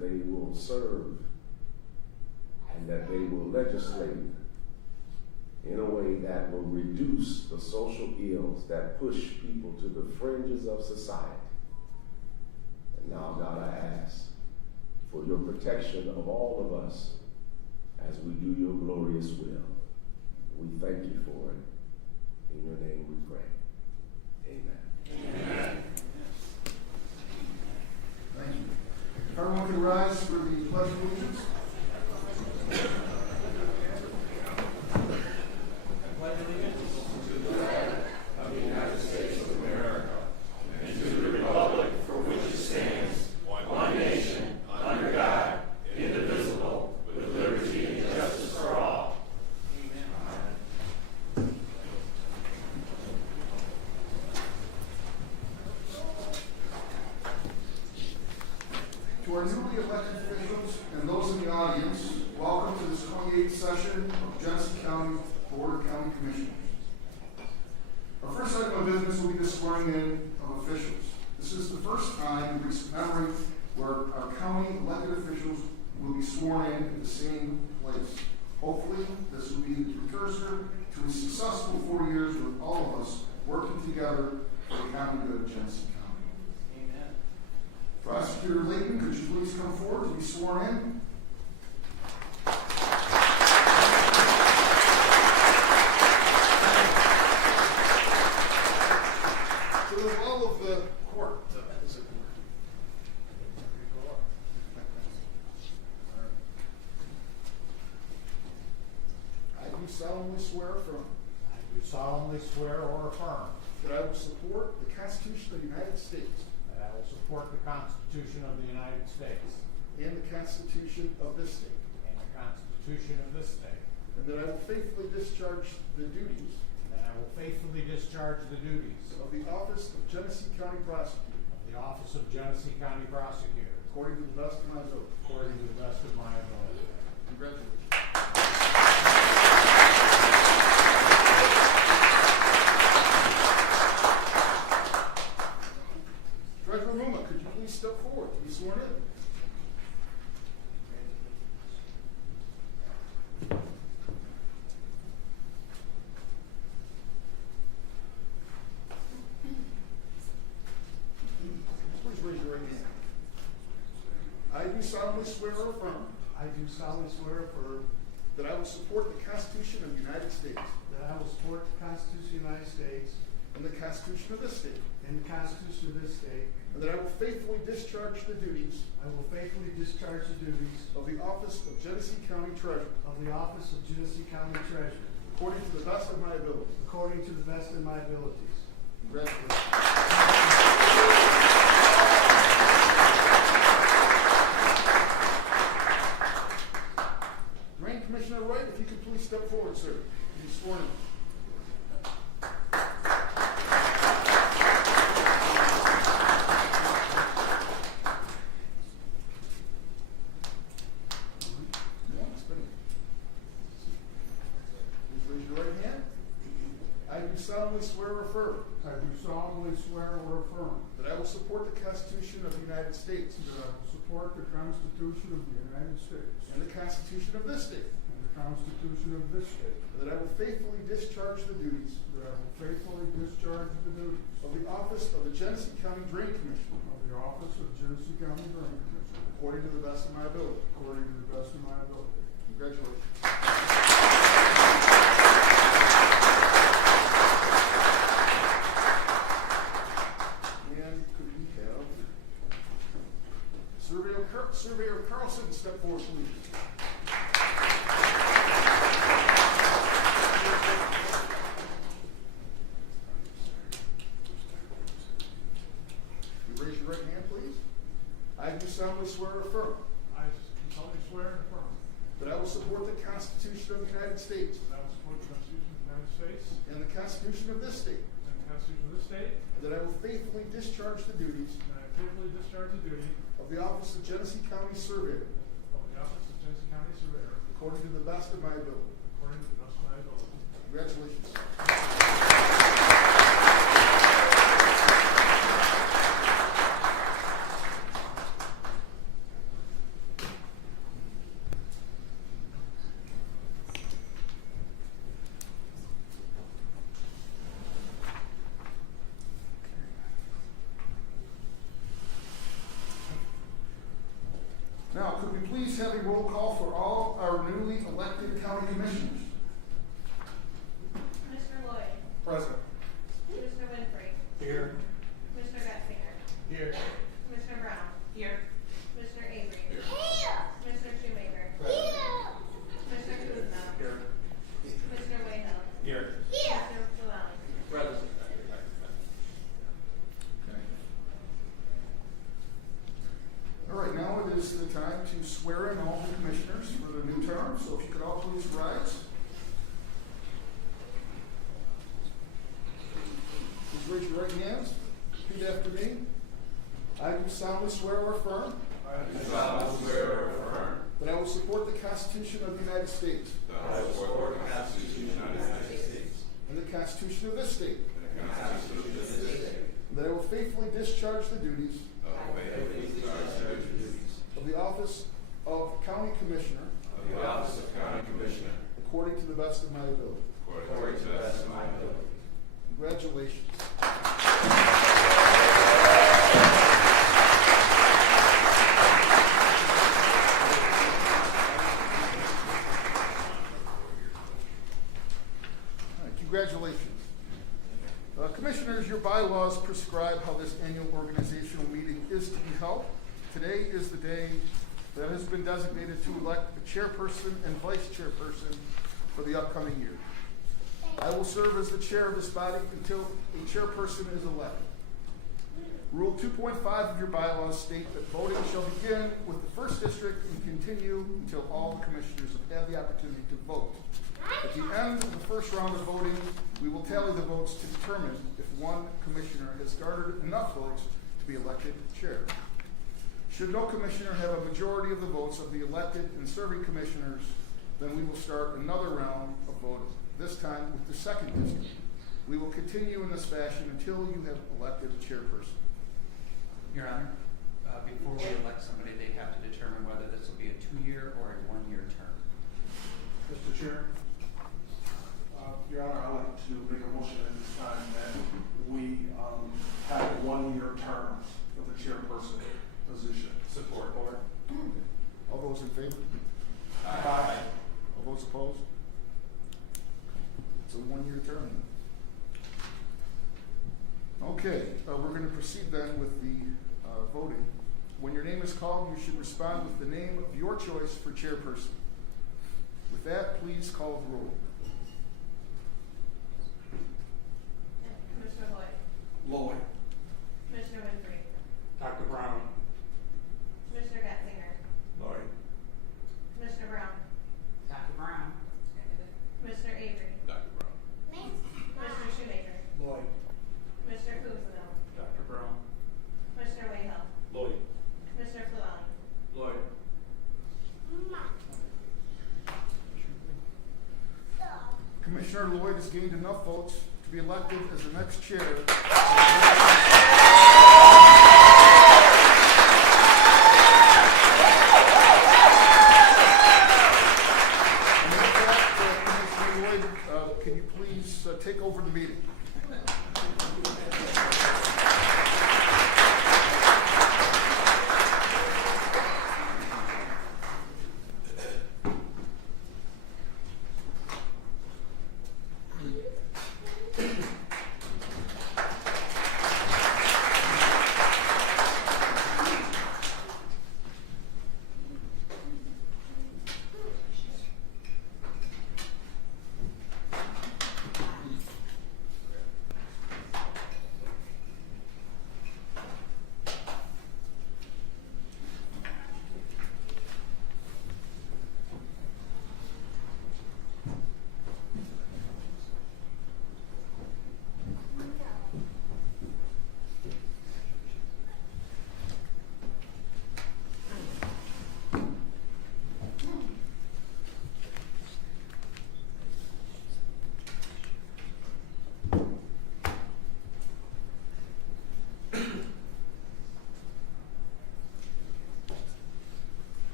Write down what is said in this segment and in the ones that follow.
that they will serve and that they will legislate in a way that will reduce the social ills that push people to the fringes of society. And now, God, I ask for your protection of all of us as we do your glorious will. We thank you for it. In your name we pray. Amen. Amen. Thank you. If everyone could rise for the Pledge of Allegiance. I pledge allegiance to the flag of the United States of America and to the republic for which it stands, one nation, under God, indivisible, with liberty and justice for all. Amen. To our newly elected officials and those in the audience, welcome to this 28th session of Genesee County Board of County Commissioners. Our first item of business will be the swearing in of officials. This is the first time in recent memory where our county elected officials will be sworn in the same place. Hopefully, this will be the precursor to a successful 4 years with all of us working together for the common good of Genesee County. Amen. Prosecutor Layton, could you please come forward to be sworn in? To the wall of the court. I do solemnly swear affirm I do solemnly swear or affirm that I will support the Constitution of the United States that I will support the Constitution of the United States and the Constitution of this state, and the Constitution of this state, and that I will faithfully discharge the duties and that I will faithfully discharge the duties of the office of Genesee County Prosecutor of the office of Genesee County Prosecutor according to the best of my ability. according to the best of my ability. Congratulations. Treasurer Muma, could you please step forward to be sworn in? Please raise your right hand. I do solemnly swear or affirm I do solemnly swear or affirm that I will support the Constitution of the United States that I will support the Constitution of the United States and the Constitution of this state, and the Constitution of this state, and that I will faithfully discharge the duties I will faithfully discharge the duties of the office of Genesee County Treasurer of the office of Genesee County Treasurer according to the best of my ability. according to the best of my abilities. Congratulations. Drain Commissioner Wright, if you could please step forward, sir. Be sworn in. Please raise your right hand. I do solemnly swear or affirm I do solemnly swear or affirm that I will support the Constitution of the United States that I will support the Constitution of the United States and the Constitution of this state, and the Constitution of this state, and that I will faithfully discharge the duties that I will faithfully discharge the duties of the office of the Genesee County Drain Commission of the office of Genesee County Drain Commissioner according to the best of my ability. according to the best of my ability. Congratulations. And could we have Surveyor Carlson step forward, please? You raise your right hand, please. I do solemnly swear or affirm I solemnly swear and affirm that I will support the Constitution of the United States that I will support the Constitution of the United States and the Constitution of this state, and the Constitution of this state, and that I will faithfully discharge the duties and I faithfully discharge the duty of the office of Genesee County Surveyor of the office of Genesee County Surveyor according to the best of my ability. according to the best of my ability. Congratulations. Now, could we please have a roll call for all our newly elected county commissioners? Commissioner Lloyd, Present. Commissioner Winfrey, Here. Commissioner Getzinger, Here. Commissioner Brown, Here. Commissioner Avery, Commissioner Shoemaker, Commissioner Kuzma, Commissioner Wayhill, Here. Commissioner Llewellyn. Okay. All right, now it is the time to swear in all the commissioners for the new term, so if you could all please rise. Please raise your right hands. Repeat after me. I do solemnly swear or affirm that I will support the Constitution of the United States and the Constitution of this state, and that I will faithfully discharge the duties of the office of County Commissioner according to the best of my ability. Congratulations. All right, congratulations. Commissioners, your bylaws prescribe how this annual organizational meeting is to be held. Today is the day that has been designated to elect the chairperson and vice chairperson for the upcoming year. I will serve as the chair of this body until a chairperson is elected. Rule 2.5 of your bylaws state that voting shall begin with the first district and continue until all the commissioners have had the opportunity to vote. At the end of the first round of voting, we will tally the votes to determine if one commissioner has garnered enough votes to be elected chair. Should no commissioner have a majority of the votes of the elected and serving commissioners, then we will start another round of voting, this time with the second district. We will continue in this fashion until you have elected a chairperson. Your Honor, before we elect somebody, they have to determine whether this will be a 2-year or a 1-year term. Mr. Chair, Your Honor, I'd like to make a motion at this time that we have a 1-year term for the chairperson position. Support. Board. All those in favor? Aye. All those opposed? It's a 1-year term. Okay, we're going to proceed then with the voting. When your name is called, you should respond with the name of your choice for chairperson. With that, please call the roll. Commissioner Lloyd, Lloyd. Commissioner Winfrey, Dr. Brown. Commissioner Getzinger, Lloyd. Commissioner Brown, Dr. Brown. Commissioner Avery, Commissioner Shoemaker, Lloyd. Commissioner Kuzma, Dr. Brown. Commissioner Wayhill, Lloyd. Commissioner Llewellyn. Lloyd. Commissioner Lloyd has gained enough votes to be elected as the next chair. And with that, Commissioner Lloyd, can you please take over the meeting?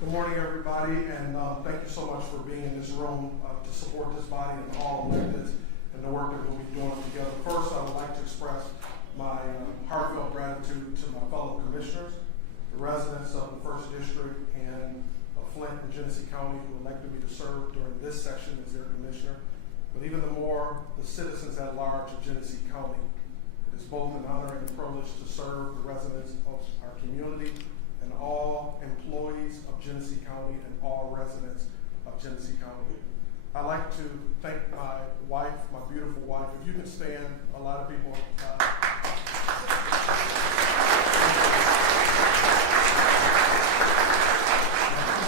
Good morning, everybody, and thank you so much for being in this room to support this body and all electeds and the work that we'll be doing together. First, I would like to express my heartfelt gratitude to my fellow commissioners, the residents of the 1st District and Flint and Genesee County who elected me to serve during this session as their commissioner, but even more, the citizens at large of Genesee County. It is both an honor and a privilege to serve the residents of our community and all employees of Genesee County and all residents of Genesee County. I'd like to thank my wife, my beautiful wife. If you can stand, a lot of people. My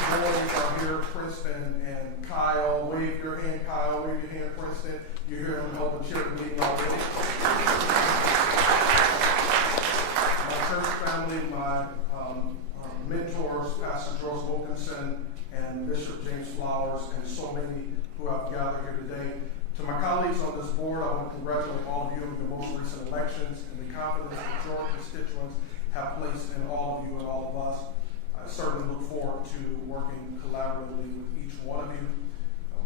two boys are here, Princeton and Kyle. Wave your hand, Kyle. Wave your hand, Princeton. You hear him hold a cheering meeting already. My church family, my mentors, Pastor George Wilkinson and Bishop James Flowers, and so many who have gathered here today. To my colleagues on this board, I want to congratulate all of you on your most recent elections and the confidence that your constituents have placed in all of you and all of us. I certainly look forward to working collaboratively with each one of you.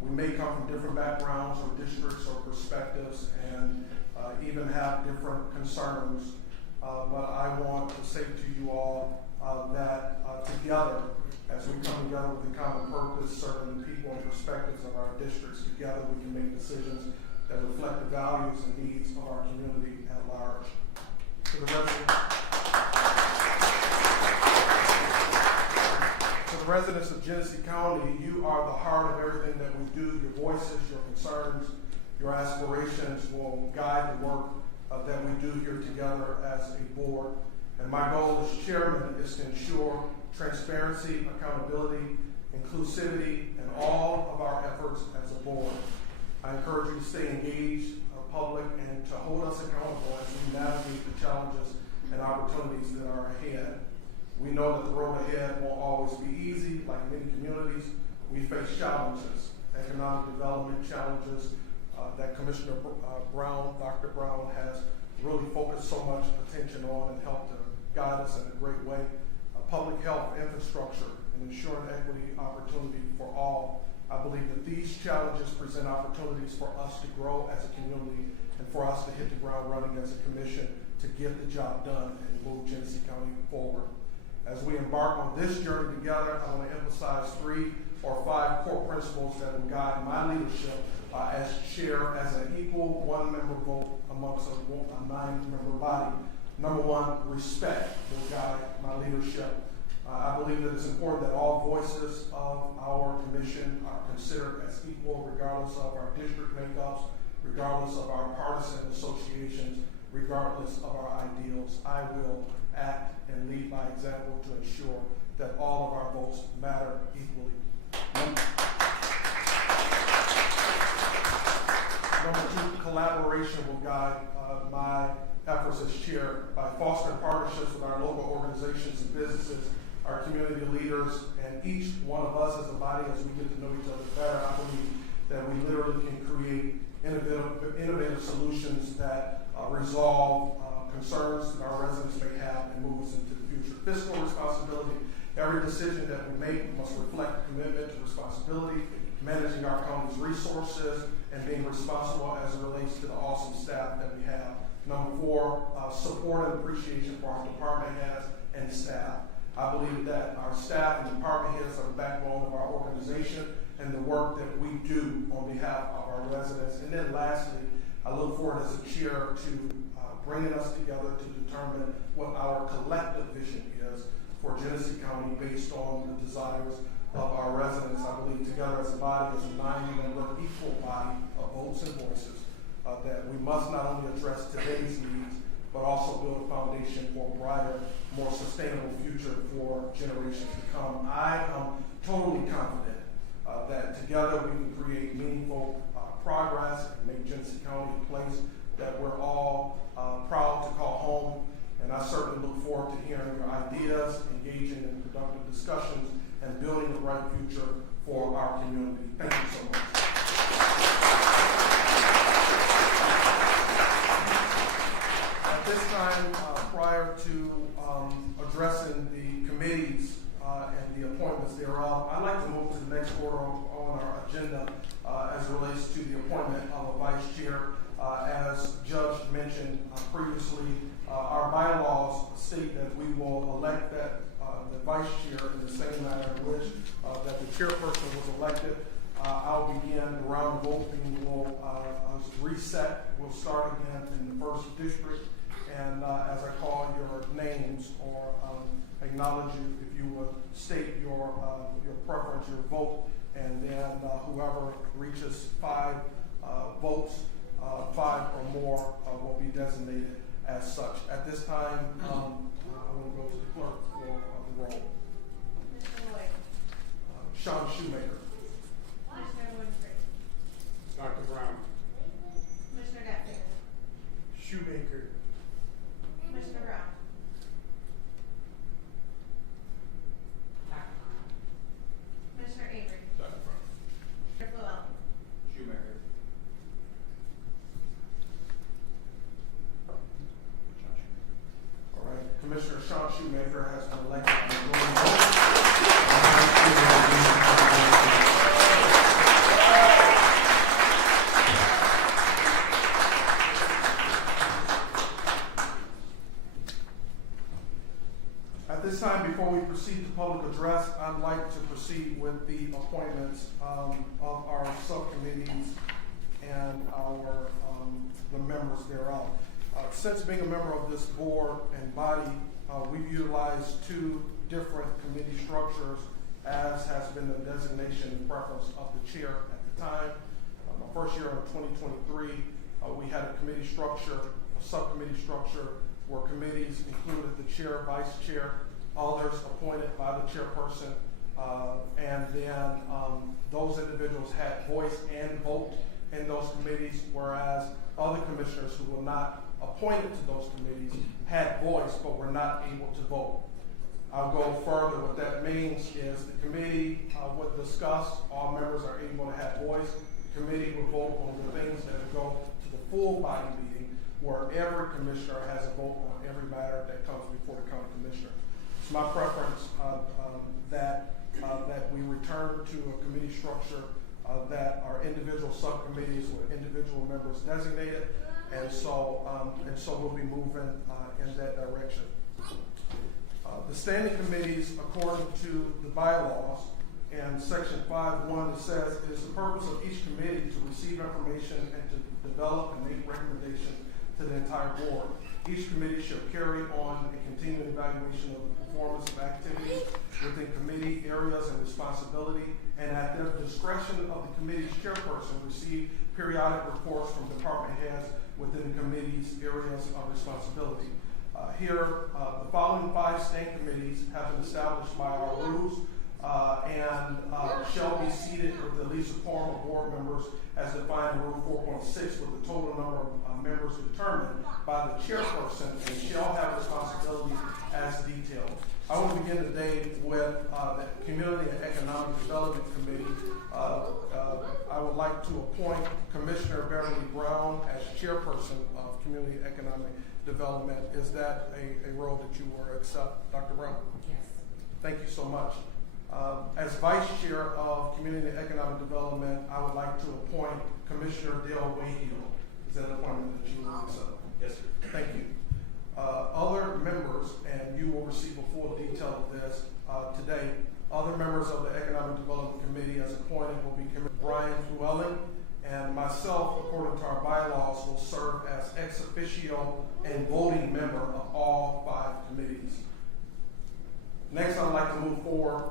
We may come from different backgrounds or districts or perspectives and even have different concerns, but I want to say to you all that together, as we come together with a common purpose, serving the people and perspectives of our districts, together we can make decisions that reflect the values and needs of our community at large. To the residents of Genesee County, you are the heart of everything that we do. Your voices, your concerns, your aspirations will guide the work that we do here together as a board. And my goal as chairman is to ensure transparency, accountability, inclusivity, and all of our efforts as a board. I encourage you to stay engaged, public, and to hold us accountable as we navigate the challenges and opportunities that are ahead. We know that the road ahead won't always be easy. Like many communities, we face challenges, economic development challenges that Commissioner Brown, Dr. Brown, has really focused so much attention on and helped to guide us in a great way. Public health, infrastructure, and ensuring equity opportunity for all. I believe that these challenges present opportunities for us to grow as a community and for us to hit the ground running as a commission to get the job done and move Genesee County forward. As we embark on this journey together, I want to emphasize 3 or 5 core principles that will guide my leadership as chair, as an equal one-member vote amongst a 9-member body. Number 1, respect will guide my leadership. I believe that it's important that all voices of our commission are considered as equal, regardless of our district makeups, regardless of our partisan associations, regardless of our ideals. I will act and lead by example to ensure that all of our votes matter equally. Number 2, collaboration will guide my efforts as chair by fostering partnerships with our local organizations and businesses, our community leaders, and each one of us as a body, as we get to know each other better. I believe that we literally can create innovative solutions that resolve concerns that our residents may have and move us into the future. Fiscal responsibility. Every decision that we make must reflect commitment to responsibility, managing our county's resources, and being responsible as it relates to the awesome staff that we have. Number 4, support and appreciation for our department heads and staff. I believe that our staff and department heads are the backbone of our organization and the work that we do on behalf of our residents. And then lastly, I look forward as a chair to bringing us together to determine what our collective vision is for Genesee County based on the desires of our residents. I believe together as a body, as a 9-member equal body of votes and voices, that we must not only address today's needs, but also build a foundation for a brighter, more sustainable future for generations to come. I am totally confident that together we can create meaningful progress and make Genesee County a place that we're all proud to call home. And I certainly look forward to hearing your ideas, engaging in productive discussions, and building a bright future for our community. Thank you so much. At this time, prior to addressing the committees and the appointments thereof, I'd like to move to the next order on our agenda as it relates to the appointment of a vice chair. As Judge mentioned previously, our bylaws state that we will elect the vice chair in the same manner in which that the chairperson was elected. I'll begin the round of voting. We'll reset. We'll start again in the first district. And as I call your names or acknowledge you, if you would state your preference, your vote, and then whoever reaches 5 votes, 5 or more, will be designated as such. At this time, I will go to the clerk for the roll. Mr. Lloyd. Sean Shoemaker. Commissioner Woodford. Dr. Brown. Commissioner Gutierrez. Shoemaker. Commissioner Brown. Commissioner Avery. Dr. Brown. Commissioner Llewellyn. Shoemaker. All right, Commissioner Sean Shoemaker has been elected on the vote. At this time, before we proceed to public address, I'd like to proceed with the appointments of our subcommittees and our the members thereof. Since being a member of this board and body, we've utilized 2 different committee structures, as has been the designation and preference of the chair at the time. My first year in 2023, we had a committee structure, a subcommittee structure, where committees included the chair, vice chair, others appointed by the chairperson, and then those individuals had voice and vote in those committees, whereas other commissioners who were not appointed to those committees had voice but were not able to vote. I'll go further. What that means is the committee would discuss, all members are able to have voice. The committee will vote on the things that go to the full body meeting, where every commissioner has a vote on every matter that comes before the county commissioner. It's my preference that we return to a committee structure that are individual subcommittees with individual members designated, and so we'll be moving in that direction. The standing committees, according to the bylaws, and section 5.1, it says it is the purpose of each committee to receive information and to develop and make recommendations to the entire board. Each committee shall carry on a continuing evaluation of the performance of activities within committee areas and responsibility, and at the discretion of the committee's chairperson, receive periodic reports from department heads within the committee's areas of responsibility. Here, the following 5 standing committees have been established by our rules and shall be seated with at least a quorum of board members as defined in Rule 4.6, with the total number of members determined by the chairperson, and shall have responsibilities as detailed. I want to begin today with the Community and Economic Development Committee. I would like to appoint Commissioner Beverly Brown as chairperson of Community and Economic Development. Is that a role that you will accept, Dr. Brown? Yes. Thank you so much. As Vice Chair of Community and Economic Development, I would like to appoint Commissioner Dale Wayhill. Is that an appointment that you will accept? Yes, sir. Thank you. Other members, and you will receive a full detail of this today, other members of the Economic Development Committee as appointed will be Commissioner Brian Llewellyn, and myself, according to our bylaws, will serve as ex officio and voting member of all 5 committees. Next, I'd like to move forward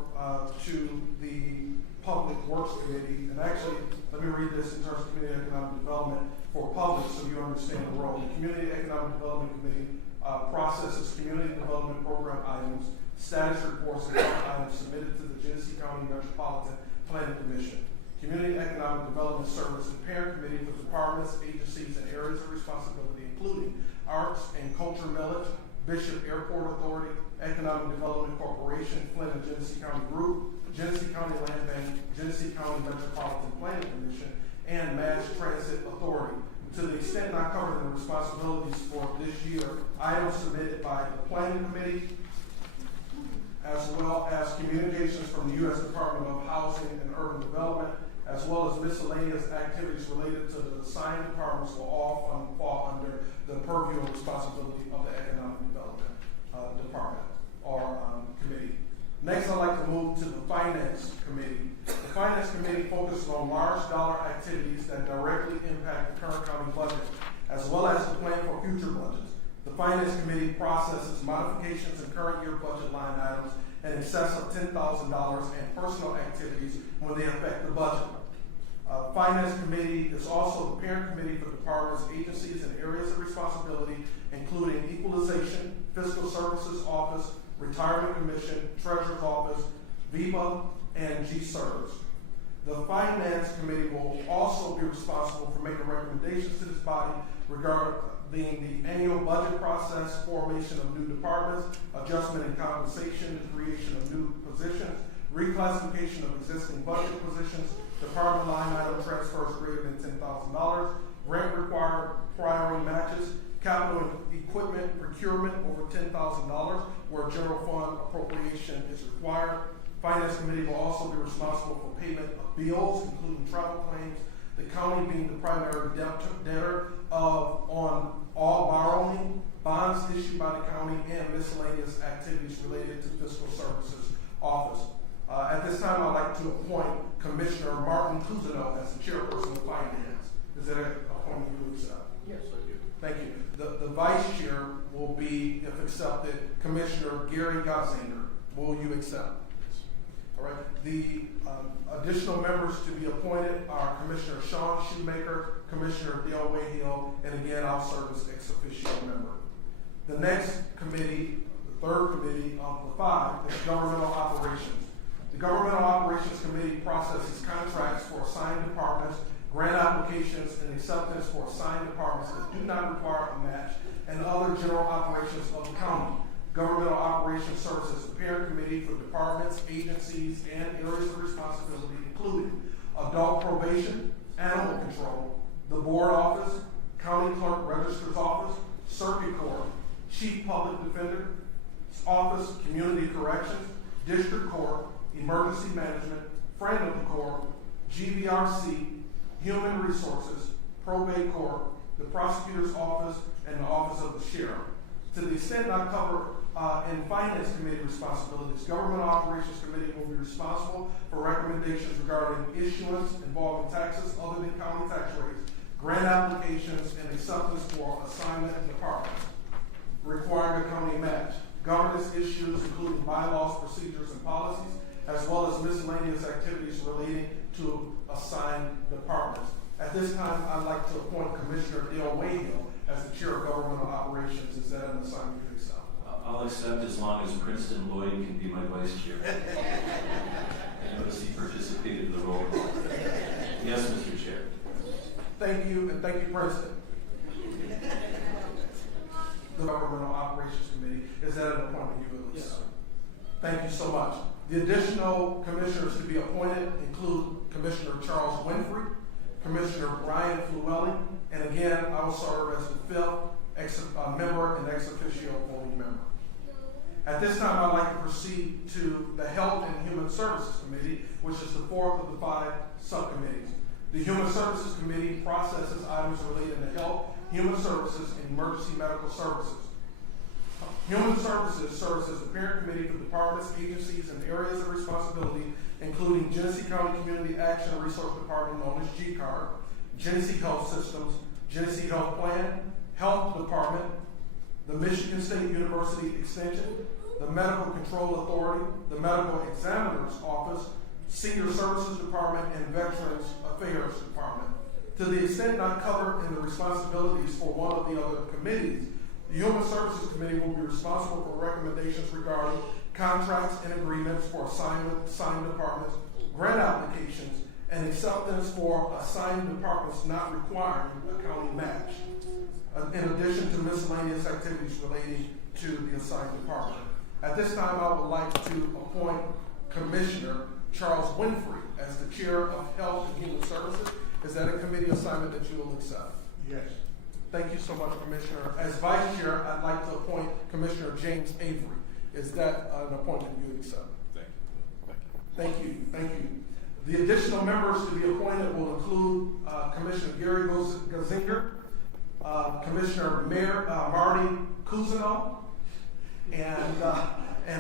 to the Public Works Committee. And actually, let me read this in terms of Community Economic Development for public so you understand the role. The Community Economic Development Committee processes community development program items, status reports, and other items submitted to the Genesee County Metropolitan Planning Commission. Community Economic Development serves as the parent committee for departments, agencies, and areas of responsibility, including Arts and Culture Millage, Bishop Airport Authority, Economic Development Corporation, Flint and Genesee County Group, Genesee County Land Bank, Genesee County Metropolitan Planning Commission, and Mass Transit Authority. To the extent not covered in the responsibilities for this year, items submitted by the Planning Committee, as well as communications from the U.S. Department of Housing and Urban Development, as well as miscellaneous activities related to the assigned departments will all fall under the purview and responsibility of the Economic Development Department or committee. Next, I'd like to move to the Finance Committee. The Finance Committee focuses on large dollar activities that directly impact the current county budget, as well as to plan for future budgets. The Finance Committee processes modifications in current year budget line items in excess of $10,000 and personal activities when they affect the budget. Finance Committee is also the parent committee for departments, agencies, and areas of responsibility, including Equalization, Fiscal Services Office, Retirement Commission, Treasurer's Office, VIVA, and G-Service. The Finance Committee will also be responsible for making recommendations to this body regarding the annual budget process, formation of new departments, adjustment in compensation, the creation of new positions, reclassification of existing budget positions, department line item transfers greater than $10,000, grant required priority matches, capital equipment procurement over $10,000 where general fund appropriation is required. Finance Committee will also be responsible for payment of bills, including travel claims, the county being the primary debtor on all borrowing, bonds issued by the county, and miscellaneous activities related to Fiscal Services Office. At this time, I'd like to appoint Commissioner Martin Cousineau as the chairperson of Finance. Is that an appointment you would accept? Yes, I do. Thank you. The vice chair will be, if accepted, Commissioner Gary Gotzinger. Will you accept? All right. The additional members to be appointed are Commissioner Sean Shoemaker, Commissioner Dale Wayhill, and again, I'll serve as ex officio member. The next committee, the third committee of the five, is Governmental Operations. The Governmental Operations Committee processes contracts for assigned departments, grant applications, and acceptance for assigned departments that do not require a match, and other general operations of the county. Governmental Operations serves as the parent committee for departments, agencies, and areas of responsibility, including adult probation, animal control, the board office, county clerk registrar's office, circuit court, chief public defender's office, community corrections, district court, emergency management, friend of the court, GVRC, human resources, probate court, the prosecutor's office, and the office of the sheriff. To the extent not covered in Finance Committee responsibilities, Governmental Operations Committee will be responsible for recommendations regarding issuance involving taxes other than county tax rates, grant applications, and acceptance for assignment departments requiring a county match, governance issues including bylaws, procedures, and policies, as well as miscellaneous activities relating to assigned departments. At this time, I'd like to appoint Commissioner Dale Wayhill as the chair of Governmental Operations. Is that an assignment you accept? I'll accept as long as Princeton Lloyd can be my vice chair. I notice he participated in the roll call. Yes, Mr. Chair. Thank you, and thank you, Princeton. The Governmental Operations Committee, is that an appointment you will accept? Yes, sir. Thank you so much. The additional commissioners to be appointed include Commissioner Charles Winfrey, Commissioner Brian Fluelli, and again, I will serve as the fifth member and ex officio voting member. At this time, I'd like to proceed to the Health and Human Services Committee, which is the fourth of the five subcommittees. The Human Services Committee processes items related to health, human services, and emergency medical services. Human Services serves as the parent committee for departments, agencies, and areas of responsibility, including Genesee County Community Action and Resource Department, known as GCAR, Genesee Health Systems, Genesee Health Plan, Health Department, the Michigan State University Extension, the Medical Control Authority, the Medical Examiner's Office, Senior Services Department, and Veterans Affairs Department. To the extent not covered in the responsibilities for one of the other committees, the Human Services Committee will be responsible for recommendations regarding contracts and agreements for assigned departments, grant applications, and acceptance for assigned departments not requiring a county match, in addition to miscellaneous activities relating to the assigned department. At this time, I would like to appoint Commissioner Charles Winfrey as the chair of Health and Human Services. Is that a committee assignment that you will accept? Yes. Thank you so much, Commissioner. As Vice Chair, I'd like to appoint Commissioner James Avery. Is that an appointment you accept? Thank you. Thank you. The additional members to be appointed will include Commissioner Gary Gazinger, Commissioner Marty Cousineau, and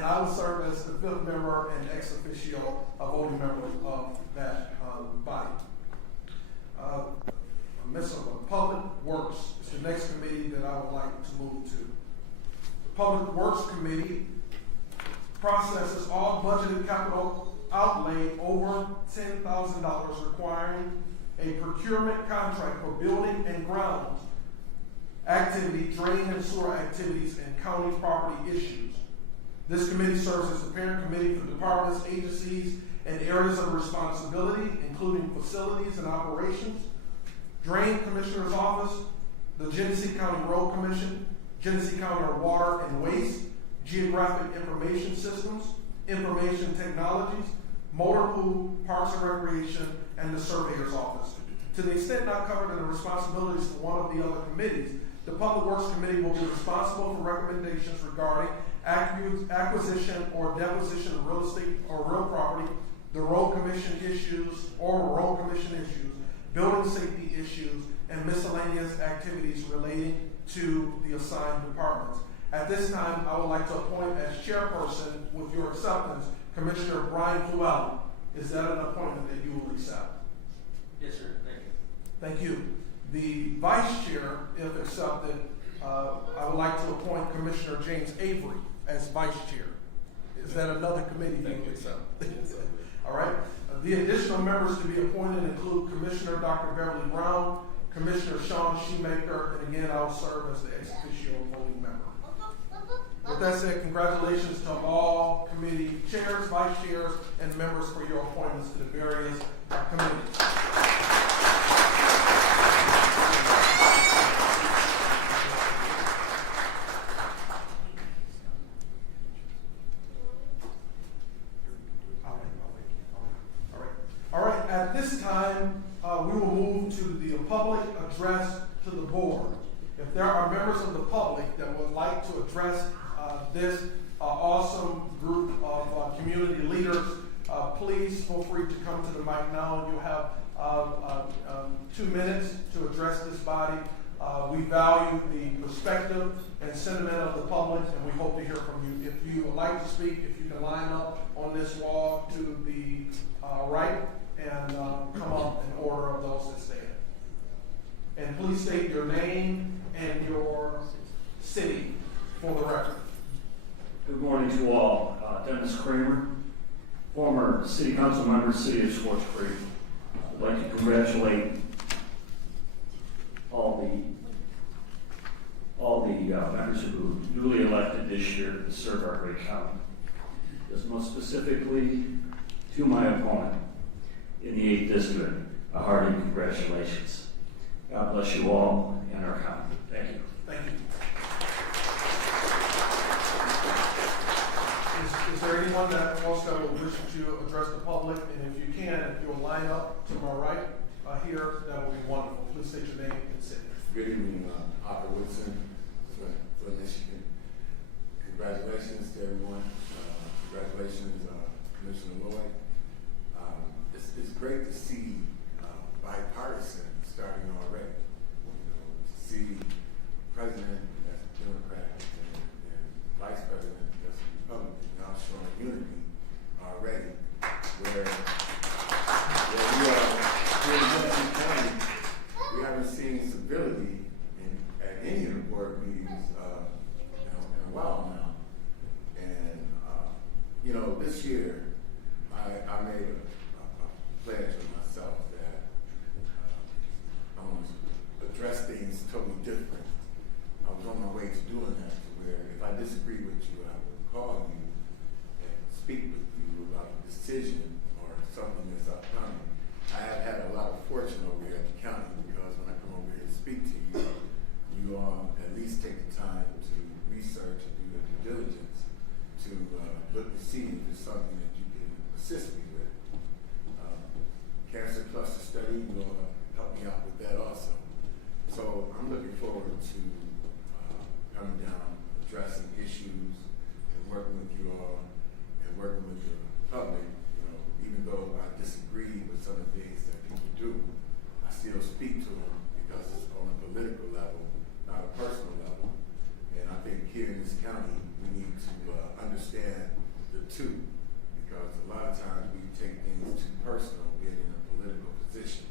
I will serve as the fifth member and ex officio voting member of that body. Public Works is the next committee that I would like to move to. The Public Works Committee processes all budgeted capital outlay over $10,000, requiring a procurement contract for building and grounds activity, drain and sewer activities, and county property issues. This committee serves as the parent committee for departments, agencies, and areas of responsibility, including facilities and operations, Drain Commissioner's Office, the Genesee County Road Commission, Genesee County Water and Waste, Geographic Information Systems, Information Technologies, Motor Pool, Parks and Recreation, and the Surveyor's Office. To the extent not covered in the responsibilities for one of the other committees, the Public Works Committee will be responsible for recommendations regarding acquisition or deposition of real estate or real property, the Road Commission issues or Road Commission issues, building safety issues, and miscellaneous activities relating to the assigned departments. At this time, I would like to appoint as chairperson, with your acceptance, Commissioner Brian Llewellyn. Is that an appointment that you will accept? Yes, sir. Thank you. Thank you. The vice chair, if accepted, I would like to appoint Commissioner James Avery as vice chair. Is that another committee you will accept? All right. The additional members to be appointed include Commissioner Dr. Beverly Brown, Commissioner Sean Shoemaker, and again, I'll serve as the ex officio voting member. With that said, congratulations to all committee chairs, vice chairs, and members for your appointments to the various committees. All right. At this time, we will move to the public address to the board. If there are members of the public that would like to address this awesome group of community leaders, please feel free to come to the mic now. You'll have 2 minutes to address this body. We value the perspective and sentiment of the public, and we hope to hear from you. If you would like to speak, if you can line up on this wall to the right and come up in order of those that stand. And please state your name and your city for the record. Good morning to all. Dennis Kramer, former city council member, city of Swartz Creek. I'd like to congratulate all the members who were newly elected this year to serve our great county. Just most specifically to my opponent in the 8th district, a hearty congratulations. God bless you all and our county. Thank you. Thank you. Is there anyone that wants to wish to address the public? And if you can, if you'll line up to my right here, that would be wonderful. Please state your name and city. Good evening, Arthur Woodson for Michigan. Congratulations to everyone. Congratulations, Commissioner Lloyd. It's great to see bipartisan starting already. To see President as a Democrat and Vice President as a Republican now showing unity already. Where we are here in Genesee County, we haven't seen civility at any of the board meetings in a while now. And this year I made a pledge for myself that I want to address things totally different. I was on my way to doing that, to where if I disagree with you, I will call you and speak with you about a decision or something that's upcoming. I have had a lot of fortune over here at the county, because when I come over here to speak to you, you at least take the time to research and do the due diligence to look to see if there's something that you can assist me with. Cancer cluster study will help me out with that also. So I'm looking forward to coming down, addressing issues, and working with personal being in a political position.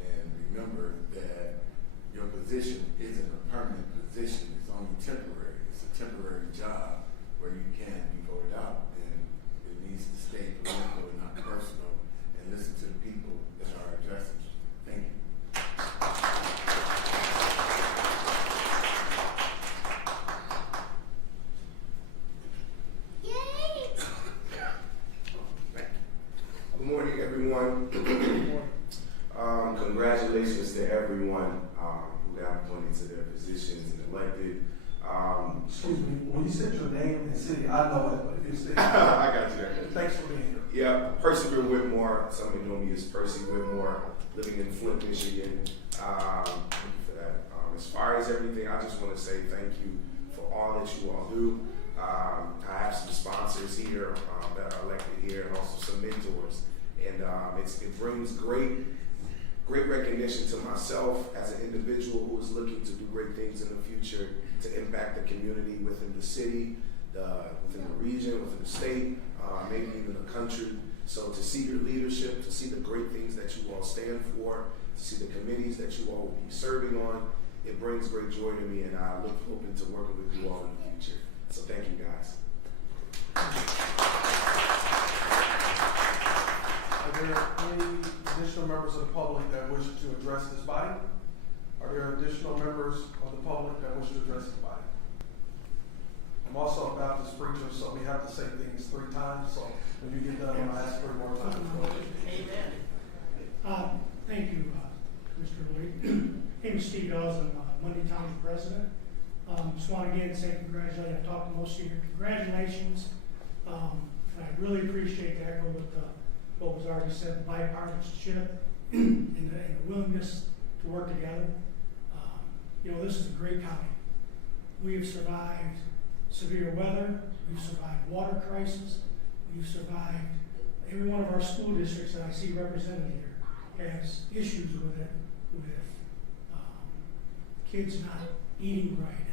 And remember that your position isn't a permanent position, it's only temporary. It's a temporary job where you can be voted out, and it needs to stay political and not personal, and listen to the people that are addressing you. Thank you. Good morning, everyone. Congratulations to everyone who got appointed to their positions and elected. Excuse me, when you said your name and city, I know it, but if you say. I got you. Thanks for being here. Yeah, Percival Whitmore. Somebody know me as Percy Whitmore, living in Flint, Michigan. Thank you for that. As far as everything, I just want to say thank you for all that you all do. I have some sponsors here that are elected here, and also some mentors, and it brings great recognition to myself as an individual who is looking to do great things in the future to impact the community within the city, within the region, within the state, maybe even the country. So to see your leadership, to see the great things that you all stand for, to see the committees that you all will be serving on, it brings great joy to me, and I look forward to working with you all in the future. So thank you, guys. Are there any additional members of the public that wish to address this body? Are there additional members of the public that wish to address the body? I'm also a Baptist preacher, so we have to say things 3 times, so when you get done, I'm gonna ask 3 more times. Thank you, Mr. Lloyd. My name is Steve Ellis. I'm Monday Township president. Just want to again say congratulations. I've talked to most of you. Congratulations. And I really appreciate that, with what was already said, bipartisanship and the willingness to work together. This is a great county. We have survived severe weather. We've survived water crisis. We've survived every one of our school districts that I see represented here has issues with it, with kids not eating right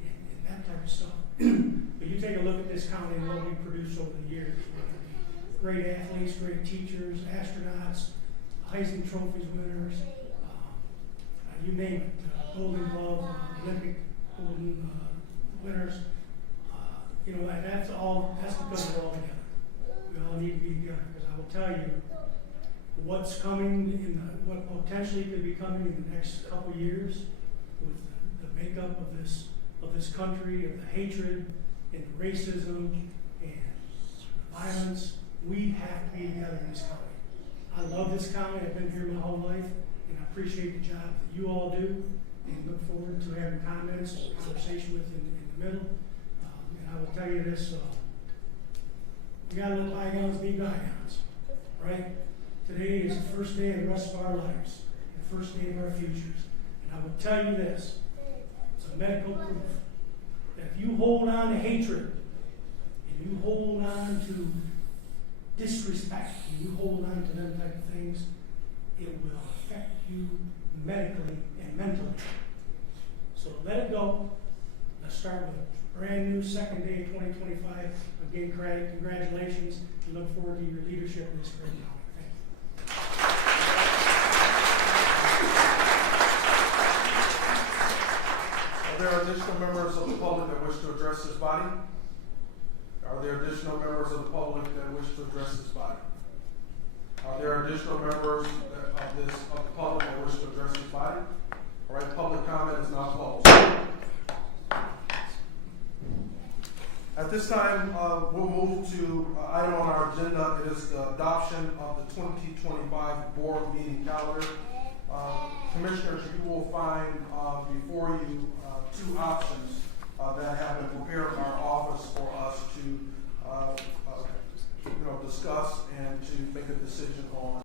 and that type of stuff. But you take a look at this county and what we produced over the years. Great athletes, great teachers, astronauts, Heisman Trophies winners, you name it, Golden Glove, Olympic golden winners. That's because we're all together. We all need to be together, because I will tell you what's coming what potentially could be coming in the next couple years with the makeup of this country, of the hatred and the racism and violence. We have to be together in this county. I love this county. I've been here my whole life, and I appreciate the job that you all do, and look forward to having comments and conversation with you in the middle. And I will tell you this, we gotta let bygones be bygones, right? Today is the first day of the rest of our lives, the first day of our futures. And I will tell you this, it's a medical proof, that if you hold on to hatred, and you hold on to disrespect, and you hold on to them type of things, it will affect you medically and mentally. So let it go. Let's start with a brand new second day of 2025. Again, congratulations, and look forward to your leadership in this great county. Are there additional members of the public that wish to address this body? Are there additional members of the public that wish to address this body? Are there additional members of the public that wish to address this body? All right, public comment is now closed. At this time, we'll move to item on our agenda. It is the adoption of the 2025 board meeting calendar. Commissioners, you will find before you 2 options that have been prepared in our office for us to discuss and to make a decision on.